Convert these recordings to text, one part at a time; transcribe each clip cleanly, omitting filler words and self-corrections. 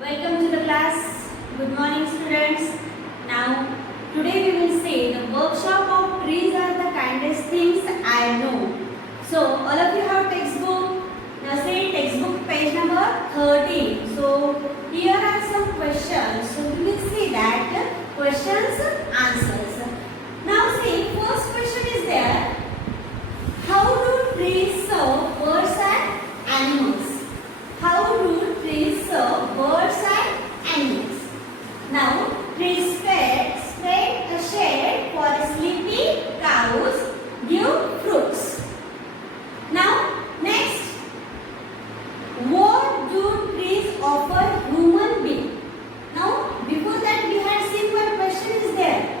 Welcome to the class. Good morning, students. Now, today we will say the workshop of trees are the kindest things I know. So, all of you have textbook. Now, say textbook page number 13. So, here are some questions. So, we will see that questions, answers. Now, see, first question is there. How do trees serve birds and animals? How do trees serve birds and animals? Now, trees spread a shade for sleepy cows, give fruits. Now, next, what do trees offer human being? Now, before that we had seen one question is there.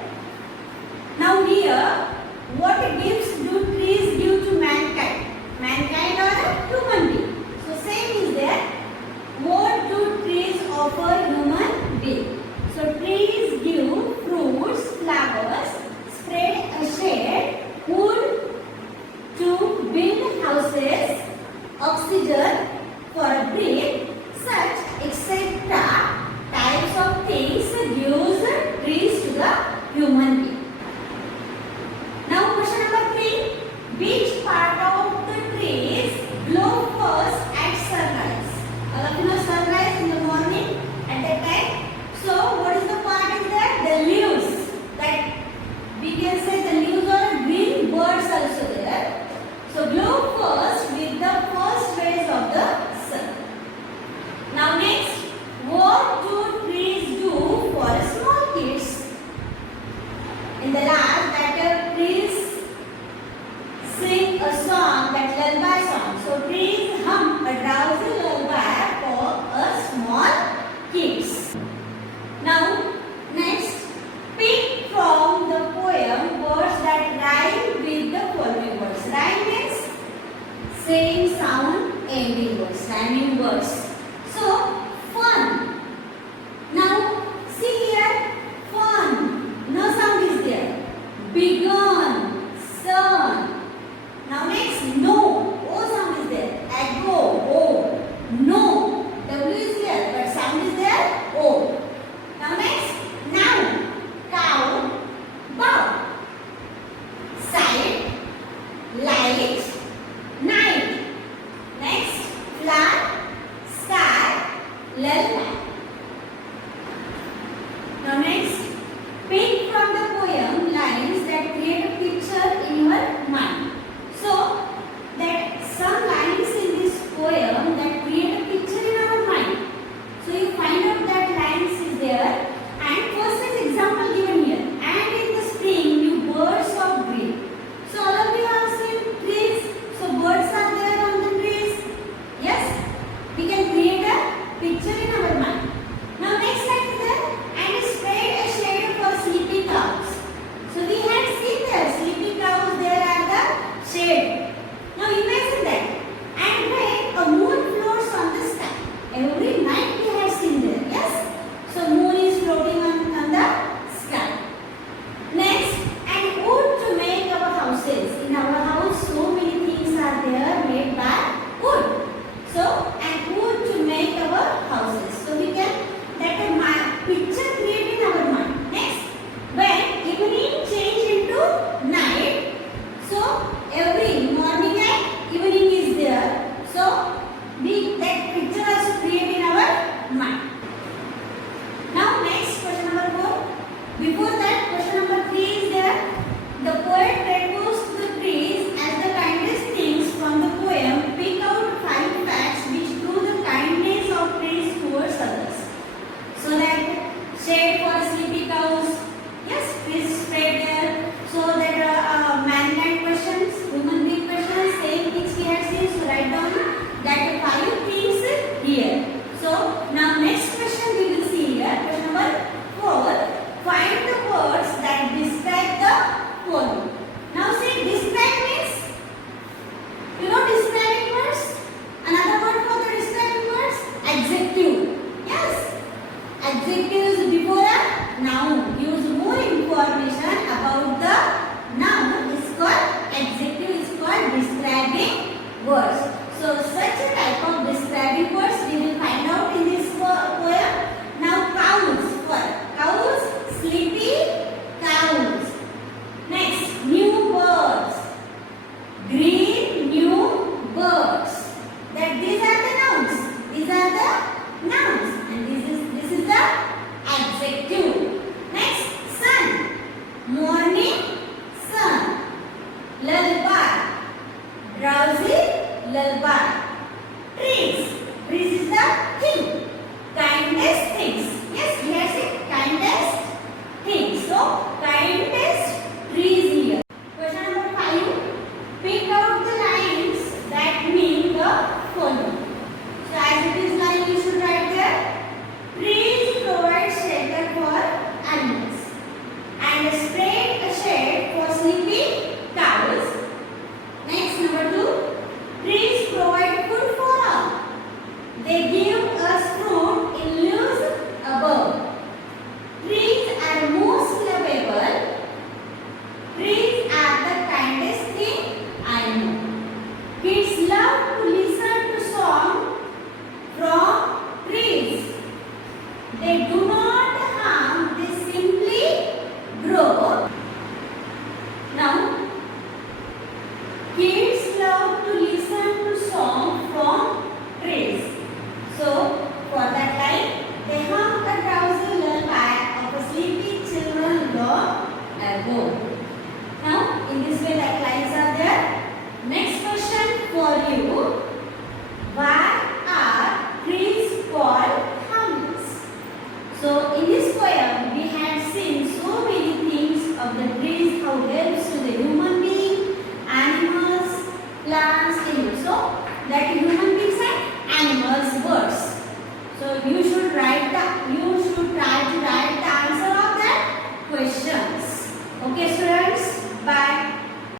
Now here, what gifts do trees give to mankind? Mankind or a human being? So same is there. What do trees offer human being? So trees give fruits, flowers, spread a shade, wood to build houses, oxygen for a breathe, such etc. types of things gives trees to the human being. Now question number 3. Which part of the trees glow first at sunrise? All of you know sunrise in the morning at that time. So what is the part is there? The leaves. That we can say the leaves or green birds also there. So glow first with the first rays of the sun. Now next, what do trees do for small kids? In the last that trees sing a song, that lullaby song. So trees hum a drowsy lullaby for a small kids. Now next, pick from the poem words that rhyme with the following words. Rhyme means same sound ending words, rhyming words. So fun. Now see here, fun. No sound is there. Begun, sun. Now next, no. O sound is there. Ago, O. No. W is there, but sound is there. O. Now next, now. Cow, bow. Side, light, night. Next, flat, sky, lullaby. Now next, pick from the poem lines that create a picture in your mind. So, that some lines in this poem that create a picture in our mind. So, you find out that lines is there. And first is example given here. And in the spring, new birds of green. So, all of you have seen trees. So, birds are there on the trees. Yes, we can create a picture in our They do not harm, they simply grow. Now, kids love to listen to songs from trees. So, for that line, they hung a drowsy lullaby of a sleepy children long ago. Now, in this way, like lines are there. Next question for you. Why are trees called harmless? So, in this poem, we had seen so many things of the trees, how helps to the human being, animals, plants, animals. So, that human beings and animals, birds. So, you should write